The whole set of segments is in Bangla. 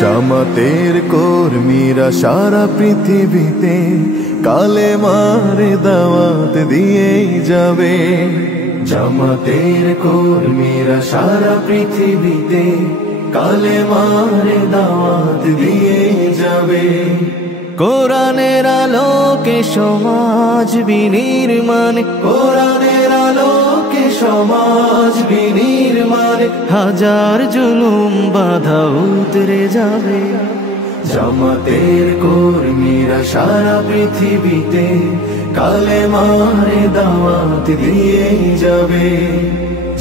জামাতের কর্মীরা সারা পৃথিবীতে কালেমার দাওয়াত দিয়েই যাবে। জামাতের কর্মীরা সারা পৃথিবীতে কালেমার দাওয়াত দিয়েই যাবে। কোরআনের আলোকে সমাজ বিনির্মাণ, কোরআনের আলোকে সমাজ বিনির্মাণ, হাজার জুলুম বাধা উতরে যাবে। জামাতের কর্মীরা সারা পৃথিবীতে কালেমার দাওয়াত দিয়েই যাবে।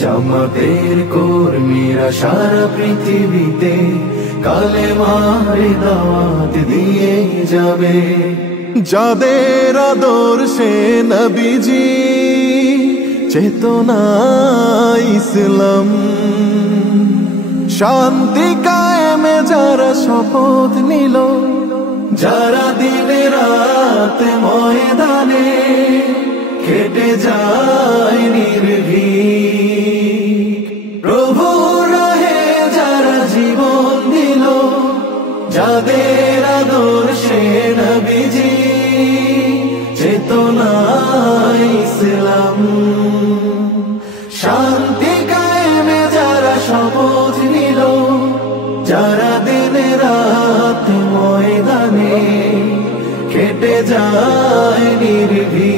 জামাতের কর্মীরা সারা পৃথিবীতে কালেমার দাওয়াত দিয়েই যাবে। যাদের আদর্শে নবীজি চেতনা ইসলাম, শান্তি কায়েমে যারা শপথ নিল, যারা দিনে রাত ময়দানে খেটে যায় নির্ভীক, প্রভু রাহে যারা জীবন দিল, যাদের আদর্শে নবীজি চেতনা ইসলাম, শান্তি কায়েমে যারা শপথ নিল, যারা দিনে রাত ময়দানে খেটে যায় নির্ভীক।